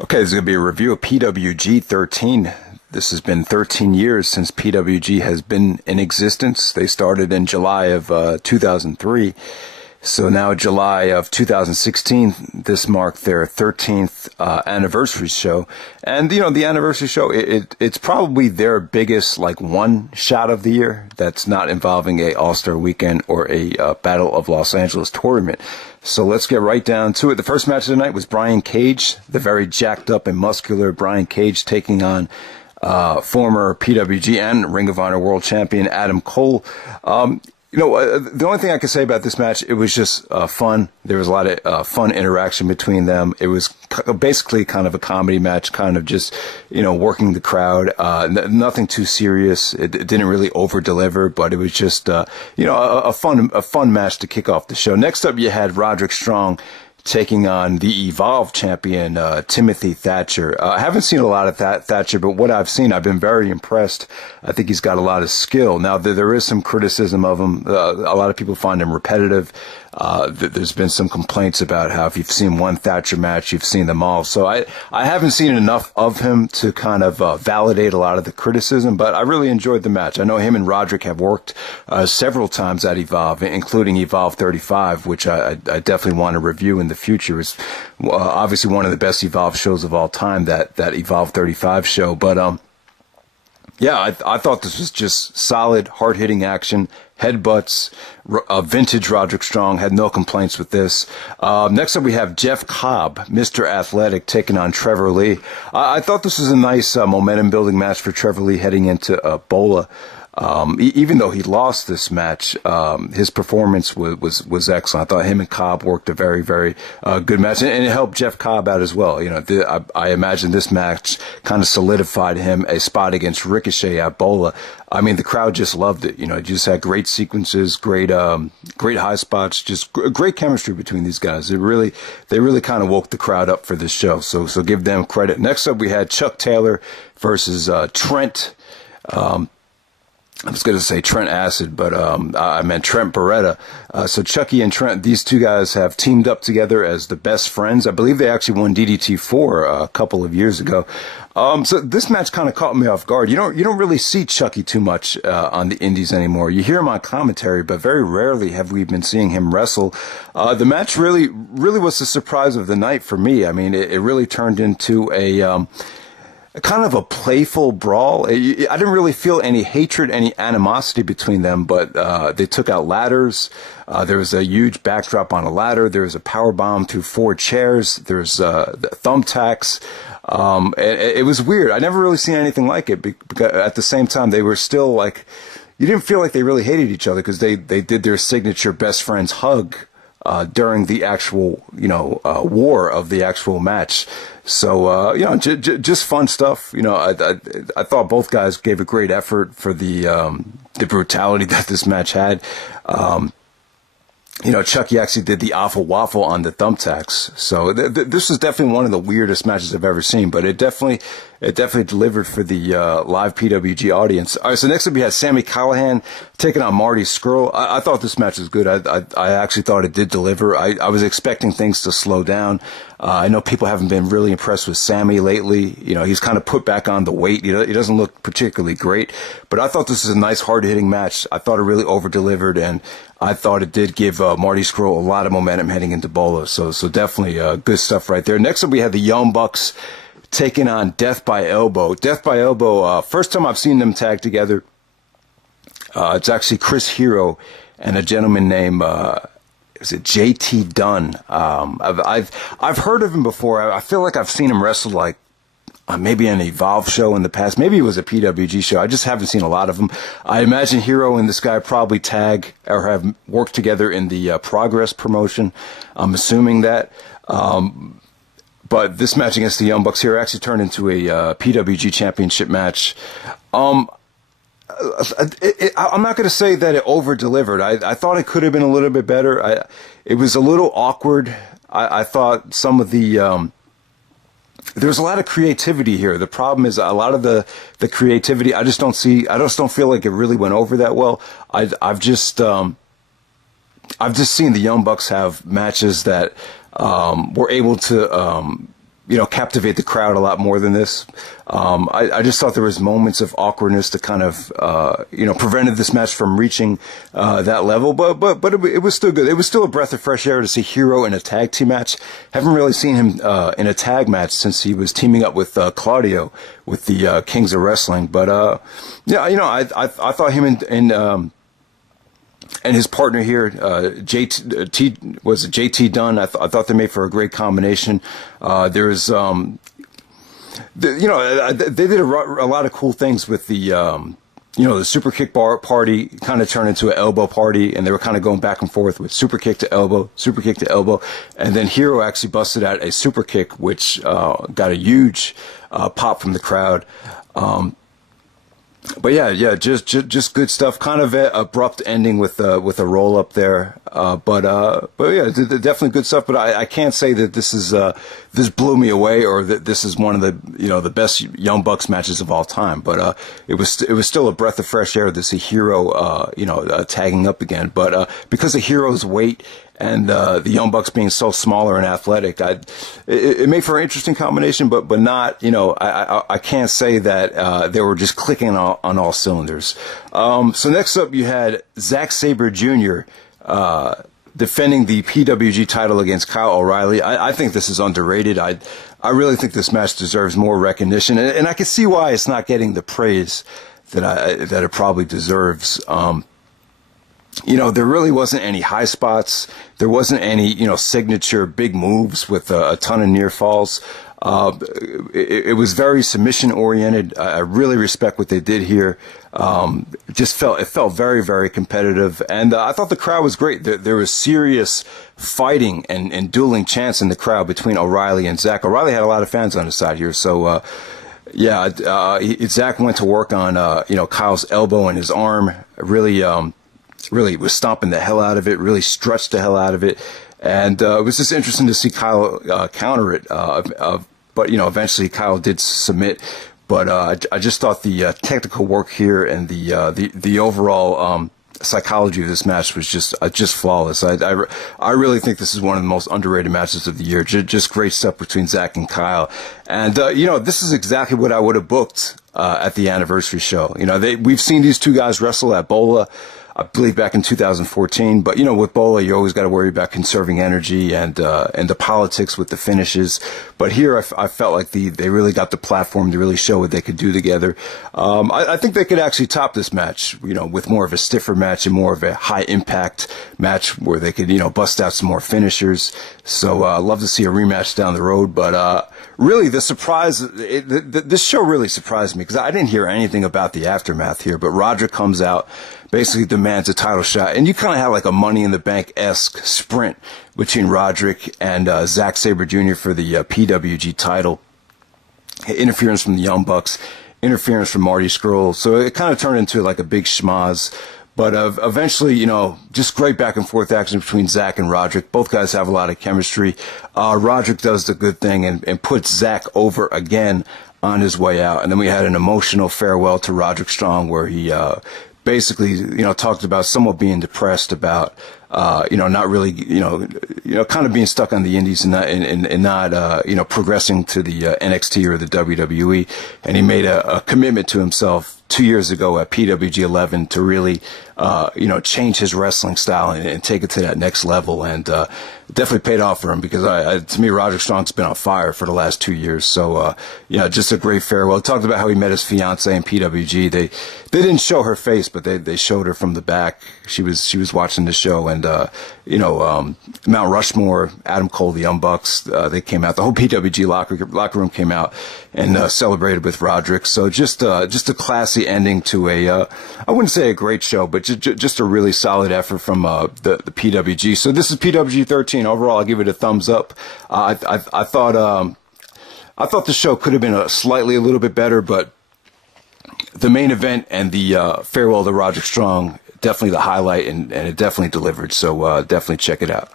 Okay, this is going to be a review of PWG XIII. This has been 13 years since PWG has been in existence. They started in July of 2003. So now July of 2016, this marked their 13th anniversary show. And, you know, the anniversary show, it's probably their biggest, like, one shot of the year that's not involving a All-Star Weekend or a Battle of Los Angeles tournament. So let's get right down to it. The first match of the night was Brian Cage, the very jacked up and muscular Brian Cage, taking on former PWG and Ring of Honor World Champion Adam Cole. The only thing I can say about this match, it was just fun. There was a lot of fun interaction between them. It was basically kind of a comedy match, kind of just, working the crowd. Nothing too serious. It didn't really over-deliver, but it was just, a fun match to kick off the show. Next up, you had Roderick Strong taking on the Evolve champion, Timothy Thatcher. I haven't seen a lot of Thatcher, but what I've seen, I've been very impressed. I think he's got a lot of skill. Now, there is some criticism of him. A lot of people find him repetitive. There's been some complaints about how if you've seen one Thatcher match, you've seen them all. So I haven't seen enough of him to kind of validate a lot of the criticism, but I really enjoyed the match. I know him and Roderick have worked several times at Evolve, including Evolve 35, which I definitely want to review in the future. It's obviously one of the best Evolve shows of all time, that Evolve 35 show. But yeah, I thought this was just solid, hard-hitting action, headbutts, vintage Roderick Strong, had no complaints with this. Next up we have Jeff Cobb, Mr. Athletic, taking on Trevor Lee. I thought this was a nice momentum-building match for Trevor Lee heading into Bola. Even though he lost this match, his performance was excellent. I thought him and Cobb worked a very, very good match, and it helped Jeff Cobb out as well. I imagine this match kind of solidified him a spot against Ricochet at Bola. I mean, the crowd just loved it. Just had great sequences, great high spots, just great chemistry between these guys. They really kind of woke the crowd up for this show. So give them credit. Next up, we had Chuck Taylor versus Trent. I was going to say Trent Acid, but I meant Trent Beretta. So Chucky and Trent, these two guys have teamed up together as the best friends. I believe they actually won DDT4 a couple of years ago. So this match kind of caught me off guard. You don't really see Chucky too much on the indies anymore. You hear him on commentary, but very rarely have we been seeing him wrestle. The match really was the surprise of the night for me. I mean, it really turned into a kind of a playful brawl. I didn't really feel any hatred, any animosity between them, but they took out ladders. There was a huge backdrop on a ladder. There was a power bomb through 4 chairs. There's thumbtacks. It was weird. I never really seen anything like it, because at the same time, they were still like, you didn't feel like they really hated each other, because they did their signature best friends hug during the actual, war of the actual match. So, just fun stuff. I thought both guys gave a great effort for the brutality that this match had. Chucky actually did the awful waffle on the thumbtacks. So this was definitely one of the weirdest matches I've ever seen, but it definitely delivered for the live PWG audience. All right, so next up we had Sami Callihan taking on Marty Scurll. I thought this match was good. I actually thought it did deliver. I was expecting things to slow down. I know people haven't been really impressed with Sami lately. He's kind of put back on the weight. He doesn't look particularly great, but I thought this was a nice, hard-hitting match. I thought it really over-delivered, and I thought it did give Marty Scurll a lot of momentum heading into Bola. So definitely good stuff right there. Next up, we had the Young Bucks taking on Death by Elbow. Death by Elbow, first time I've seen them tag together. It's actually Chris Hero and a gentleman named is it JT Dunn. I've heard of him before. I feel like I've seen him wrestle like maybe an Evolve show in the past. Maybe it was a PWG show. I just haven't seen a lot of them. I imagine Hero and this guy probably tag or have worked together in the Progress promotion. I'm assuming that. But this match against the Young Bucks here actually turned into a PWG championship match. I'm not going to say that it over-delivered. I thought it could have been a little bit better. It was a little awkward. I thought some of the there's a lot of creativity here. The problem is a lot of the creativity I just don't see. I just don't feel like it really went over that well. I've just seen the Young Bucks have matches that were able to captivate the crowd a lot more than this. I just thought there was moments of awkwardness that kind of, prevented this match from reaching that level. But it was still good. It was still a breath of fresh air to see Hero in a tag team match. Haven't really seen him in a tag match since he was teaming up with Claudio with the Kings of Wrestling. But I thought him and his partner here, JT Dunn. I thought they made for a great combination. They did a lot of cool things with the super kick party kind of turned into an elbow party, and they were kind of going back and forth with super kick to elbow, and then Hero actually busted out a super kick, which got a huge pop from the crowd. But yeah, just good stuff. Kind of an abrupt ending with a roll up there. But yeah, definitely good stuff. But I can't say that this blew me away, or that this is one of the best Young Bucks matches of all time. But it was still a breath of fresh air to see Hero tagging up again. But because of Hero's weight and the Young Bucks being so smaller and athletic, it made for an interesting combination, but not, I can't say that they were just clicking on all cylinders. So next up, you had Zack Sabre Jr. Defending the PWG title against Kyle O'Reilly. I think this is underrated. I really think this match deserves more recognition, and I can see why it's not getting the praise that it probably deserves. There really wasn't any high spots. There wasn't any, signature big moves with a ton of near falls. It was very submission oriented. I really respect what they did here. It felt very, very competitive. And I thought the crowd was great. There was serious fighting and dueling chants in the crowd between O'Reilly and Zack. O'Reilly had a lot of fans on his side here. So, Zack went to work on, Kyle's elbow and his arm. Really was stomping the hell out of it, really stretched the hell out of it. And it was just interesting to see Kyle counter it. But, eventually Kyle did submit. But I just thought the technical work here and the overall psychology of this match was just flawless. I really think this is one of the most underrated matches of the year. Just great stuff between Zack and Kyle. And, this is exactly what I would have booked at the anniversary show. We've seen these two guys wrestle at Bola, I believe, back in 2014. But, with Bola, you always got to worry about conserving energy and the politics with the finishes. But here, I felt like they really got the platform to really show what they could do together. I think they could actually top this match, with more of a stiffer match and more of a high impact match where they could, bust out some more finishers. So, I'd love to see a rematch down the road. But, really, the surprise, this show really surprised me because I didn't hear anything about the aftermath here. But Roderick comes out, basically demands a title shot, and you kind of have like a Money in the Bank-esque sprint between Roderick and Zack Sabre Jr. for the PWG title. Interference from the Young Bucks, interference from Marty Scurll, so it kind of turned into like a big schmoz. But eventually, just great back and forth action between Zack and Roderick. Both guys have a lot of chemistry. Roderick does the good thing and puts Zack over again on his way out. And then we had an emotional farewell to Roderick Strong where he basically, talked about somewhat being depressed about, not really, kind of being stuck on the indies and not, progressing to the NXT or the WWE. And he made a commitment to himself 2 years ago at PWG XII to really, change his wrestling style and take it to that next level. And definitely paid off for him because to me, Roderick Strong's been on fire for the last 2 years. So, just a great farewell. Talked about how he met his fiance in PWG. They didn't show her face, but they showed her from the back. She was watching the show, and Mount Rushmore, Adam Cole, the Young Bucks, they came out. The whole PWG locker room came out and celebrated with Roderick. So just a classy ending to I wouldn't say a great show, but just a really solid effort from the PWG. So this is PWG 13. Overall, I'll give it a thumbs up. I thought the show could have been a little bit better, but the main event and the farewell to Roderick Strong, definitely the highlight, and it definitely delivered. So definitely check it out.